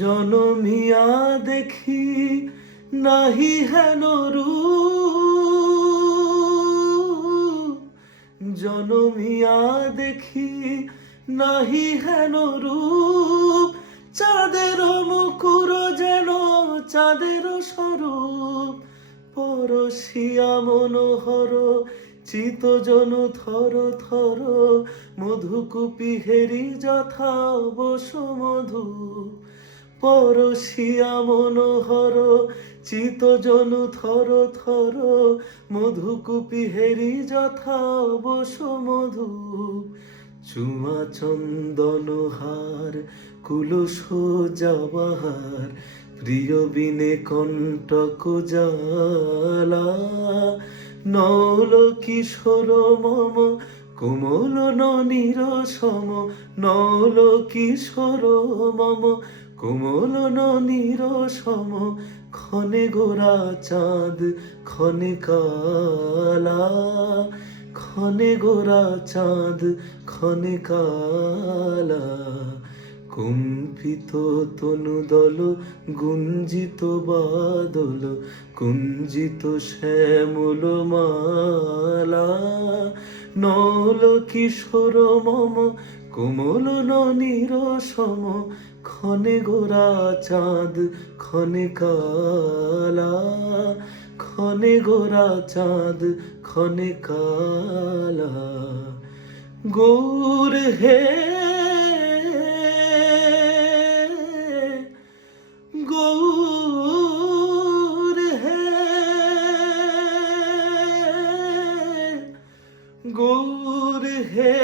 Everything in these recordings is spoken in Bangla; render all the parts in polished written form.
জনমিয়া দেখি নাহি হেন রূপ, জনমিয়া দেখি নাহি হেন রূপ, চাঁদের মুকুর যেন চাঁদের স্বরূপ, পরশিয়া মনোহর চিতজন থর থর, মধুকুপি হেরি যথা বসুমধু, পরশিয়া মনোহর চিতজন থর থর, মধুকুপি হেরি যথা বসুমধু, চুমা চন্দন হার কুলস যাবাহার, প্রিয় বিনে কণ্টক জ্বালা, নল কিশোর মম কোমল ননীর সম, নল কিশোর মম কোমল ননীর সম, ক্ষণে গোরা চাঁদ ক্ষণে কালা, ক্ষণে গোরা চাঁদ ক্ষণে কালা, কম্পিত তনুদল গুঞ্জিত বাদল, কুঞ্জিত শ্যামল মালা, নল কিশোর মম কোমল ননীর সম, ক্ষণে গোরা চাঁদ ক্ষণে কালা, ক্ষণে গোরা চাঁদ ক্ষণে কালা। গৌর হে গৌর হে গৌর হে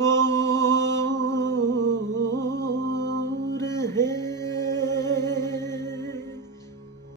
গৌর।